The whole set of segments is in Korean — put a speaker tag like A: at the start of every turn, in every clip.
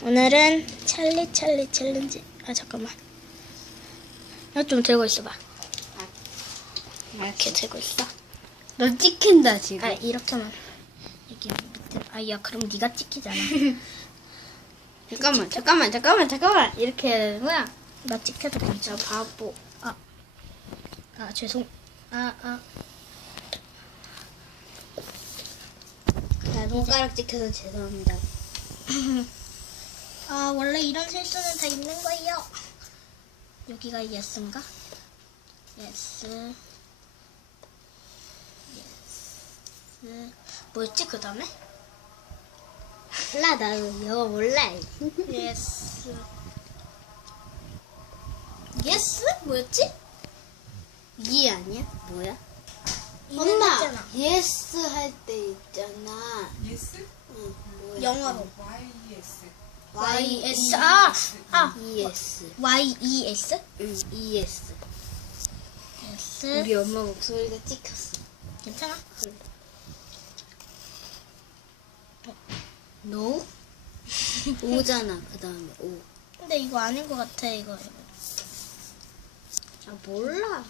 A: 오늘은 찰리 찰리 챌린지. 아 잠깐만. 이거 좀 들고 있어봐. 이렇게 들고 있어.
B: 너 찍힌다 지금.
A: 아 이렇게만. 여기 밑에. 아야 그럼 네가 찍히잖아.
B: 잠깐만, 잠깐만, 잠깐만, 잠깐만. 이렇게 해야 되는 거야?
A: 나 찍혀도 괜찮아. 바보. 아. 아 죄송. 아 아.
B: 자, 손가락 찍혀서 죄송합니다.
A: 아 원래 이런 실수는 다 있는 거예요. 여기가 예스인가? 예스. 예스. 뭐였지 그 다음에?
B: 몰라, 나 영어 몰라.
A: 예스. 예스? 뭐였지?
B: 이 아니야? 뭐야? 엄마,
A: 했잖아.
B: 예스 할 때 있잖아.
C: 예스?
B: 응, 뭐야?
A: 영어로.
C: YES.
A: Y S 아! 아!
B: ES.
A: Y E S?
B: 응, ES.
A: 예스.
B: 우리 엄마 목소리가 찍혔어.
A: 괜찮아?
B: No? 오잖아, 그 다음에 오.
A: 근데 이거 아닌 것 같아 이거.
B: 아, 몰라.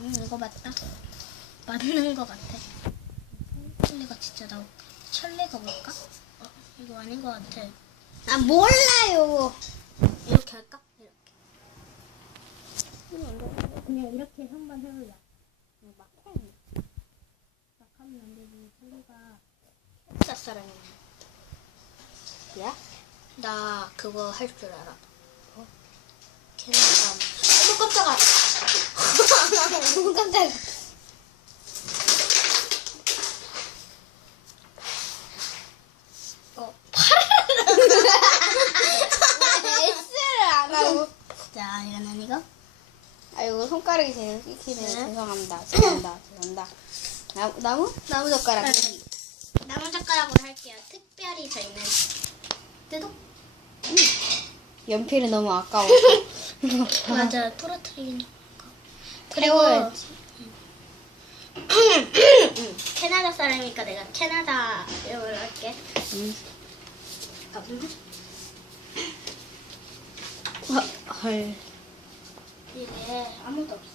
A: 응 이거 맞다. 맞는 것 같아. 찰리가 진짜 나 찰리가 뭘까? 어, 이거 아닌 것 같아.
B: 아, 몰라요.
A: 이렇게 할까? 이렇게. 그냥 이렇게 한번 해볼래. 막 해. 막 하면 안 되지. 찰리가 텍사스 사람이야.
B: 야?
A: 나 그거 할 줄 알아. 어? 캐나다. 어머 깜짝아.
B: 너무 깜짝이야.
A: 어,
B: S를 안 하고.
A: 자 이거는 이거.
B: 손가락이 제일 찍히네.
A: 네.
B: 죄송합니다. 죄송합니다. 죄송합니다. 나무, 나무? 나무 젓가락.
A: 네. 나무 젓가락으로 할게요. 특별히 저희는 뜯어.
B: 연필은 너무 아까워.
A: 맞아 부러뜨리니까. 그리고. 캐나다 사람이니까 내가 캐나다 이름으로 할게.
B: 응.
A: 아, 음.
B: 어, 헐.
A: 이게 아무도 없어.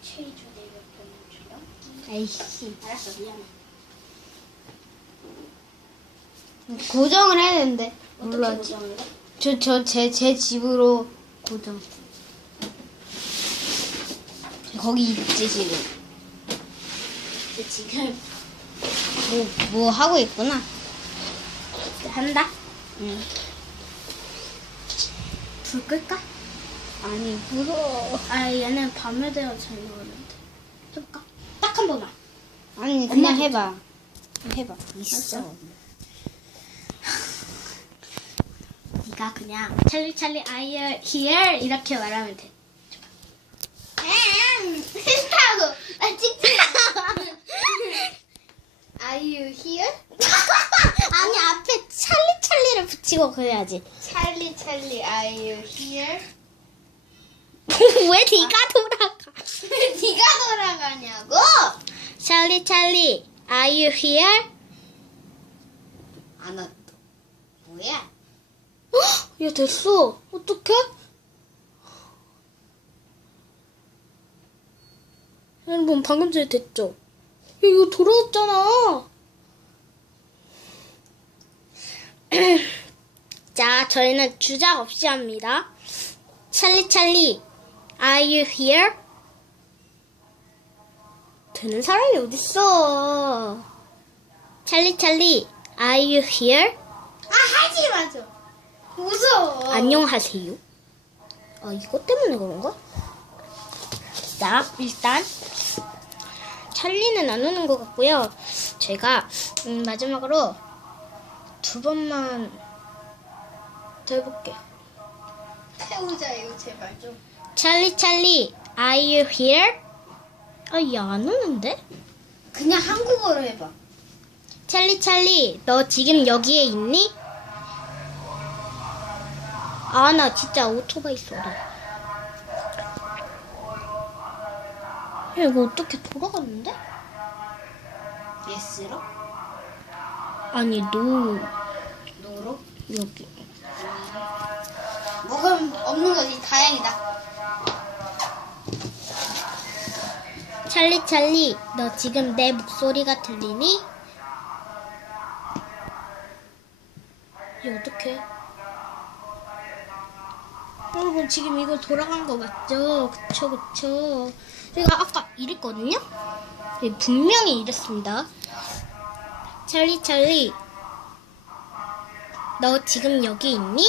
A: 최주 대표님 줄여?
B: 아이씨.
A: 알았어 미안해.
B: 고정을 해야 되는데.
A: 어떻게
B: 몰랐지?
A: 고정을 해?
B: 저, 저, 제, 제 집으로 고정. 거기 있지, 지금.
A: 근데 지금
B: 뭐, 뭐 하고 있구나.
A: 한다.
B: 응.
A: 불 끌까?
B: 아니, 무서워.
A: 아 얘는 밤에 되어 잘 나오는데. 해볼까? 딱한 번만.
B: 아니, 그냥
A: 엄마
B: 해봐. 해봐.
A: 알았어. 네가 그냥 찰리 찰리 am here 이렇게 말하면 돼.
B: 싫다고. 나 찍지 Are you here?
A: 아니 앞에 찰리 찰리를 붙이고 그래야지.
B: 찰리, 찰리, are you here?
A: 왜 네가 돌아가?
B: 네가 돌아가냐고?
A: 찰리 찰리 Are you here?
B: 안 왔다. 뭐야?
A: 야 됐어. 어떡해? 여러분 방금 전에 됐죠? 야, 이거 돌아왔잖아. 자, 저희는 주작 없이 합니다. 찰리 찰리, are you here? 되는 사람이 어딨어? 찰리 찰리, are you here?
B: 아, 하지 마죠. 무서워.
A: 안녕하세요. 아, 이것 때문에 그런가? 자, 일단 찰리는 안 오는 것 같고요. 제가 음, 마지막으로 두 번만 더 해볼게요.
B: 태우자, 이거 제발 좀.
A: 찰리 찰리, are you here? 아, 얘안 오는데?
B: 그냥 한국어로 해봐.
A: 찰리 찰리, 너 지금 여기에 있니? 아, 나 진짜 오토바이 소리. 야, 이거 어떻게 돌아갔는데?
B: 예스로?
A: 아니, 노. 여기.
B: 먹음 없는 거지. 다행이다.
A: 찰리 찰리, 너 지금 내 목소리가 들리니? 이 어떡해? 여러분 지금 이거 돌아간 거 맞죠? 그쵸 그쵸. 제가 아까 이랬거든요? 네, 분명히 이랬습니다. 찰리 찰리, 너 지금 여기 있니?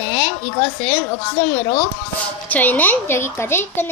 A: 네, 이것은 없음으로 저희는 여기까지 끝내.